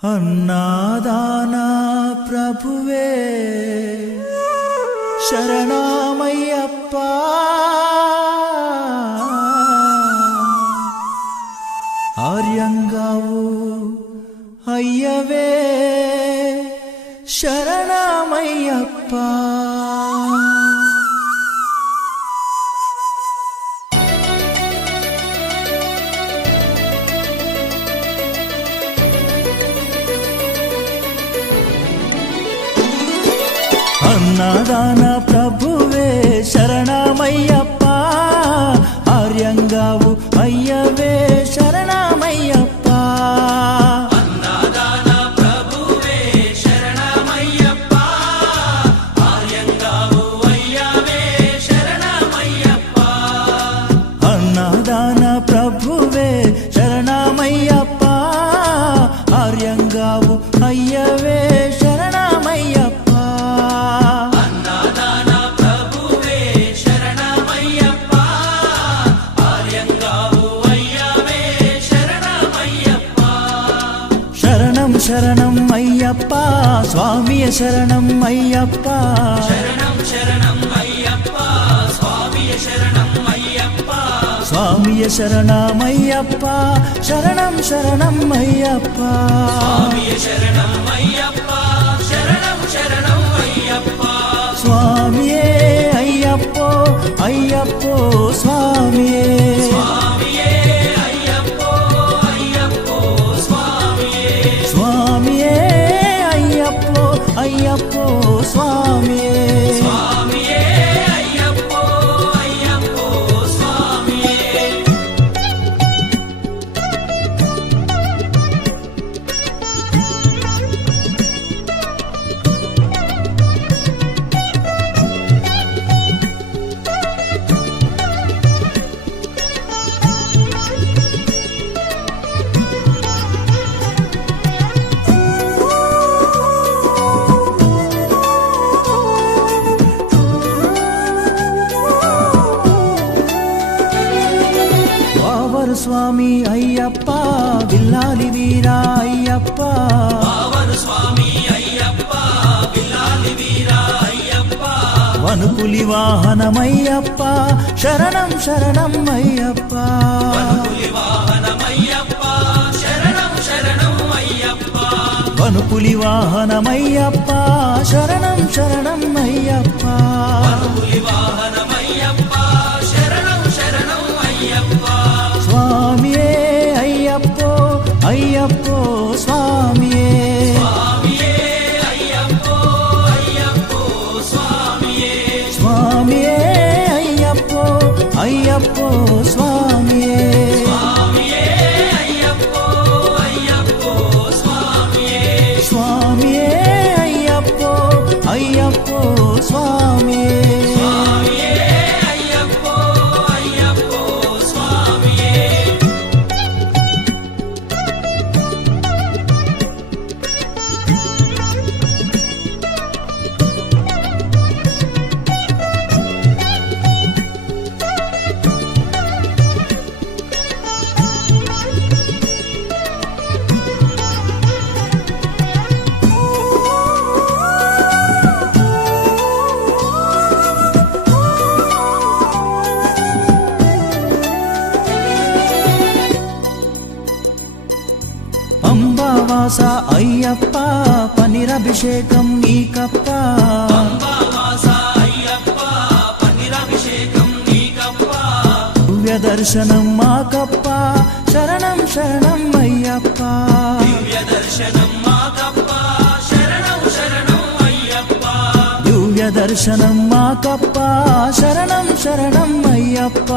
అన్నాదానా ప్రభువే శరణమయ్యప్ప ఆర్యంగావు అయ్యవే శరణమయ్యప్ప అన్నదాన ప్రభువే శరణమయ్యప్ప ఆర్యంగావు అయ్యవే శరణమయ్యప్ప అన్నదాన ప్రభువే శరణమయ్యప్ప ఆర్యంగావు అయ్యవే శరణమయ్యప్ప అన్నదాన ప్రభువే శరణమయ్యప్ప ఆర్యంగావు అయ్యవే శరణమయ్యప్ప అన్నదాన ప్రభువే శరణమయ్యప్ప ఆర్యంగావు అయ్యవే శరణమయ్యప్ప శరణం శరణం అయ్యప్ప స్వామియ శరణం అయ్యప్ప శరణం శరణం అయ్యప్ప స్వామియ శరణం అయ్యప్ప స్వామియ శరణమయ్యప్ప శరణం శరణం అయ్యప్ప స్వామియ శరణం అయ్యప్ప శరణం శరణం అయ్యప్ప స్వామియే అయ్యప్పో అయ్యప్పో స్వామియే స్వామియే అయ్యప్పో అయ్యప్పో స్వామియే స్వామియే అయ్యప్పో అయ్యప్పో స్వామియే స్వామియే అయ్యప్పో అయ్యప్పో స్వామియే వావరు స్వామి అయ్యప్ప విల్లాలి వీరా అయ్యప్ప పావన స్వామి అయ్యప్ప బిల్లాలి వీరా అయ్యప్ప వనుపులి వాహనమయ్యప్ప శరణం శరణం అయ్యప్ప పులి వాహనమయ్యప్ప శరణం శరణం అయ్యప్ప వనుపులి వాహనమయ్యప్ప శరణం శరణం అయ్యప్ప పులి వాహనమయ్యప్ప శరణం శరణం అయ్యప్ప స్వామియే అయ్యప్పో అయ్యప్పో స్వామియే స్వామియే అయ్యప్పో అయ్యప్పో స్వామియే స్వామియే అయ్యప్పో అయ్యప్పో స్వామియే స్వామియే అయ్యప్పో అయ్యప్పో స్వామియే స్వామియే అయ్యప్పో అయ్యప్పో స్వామియే స్వామియే అయ్యప్పో అయ్యప్పో స్వామియే పంబావాస అయ్యప్ప పనిరభిషేకం నీకప్ప అంబావాస అయ్యప్ప పన్నీరాభిషేకం నీకప్ప దివ్య దర్శనం మాకప్ప శరణం శరణం అయ్యప్ప దివ్య దర్శనం మాకప్ప శరణం శరణం అయ్యప్ప దివ్య దర్శనం మాకప్ప శరణం శరణం అయ్యప్ప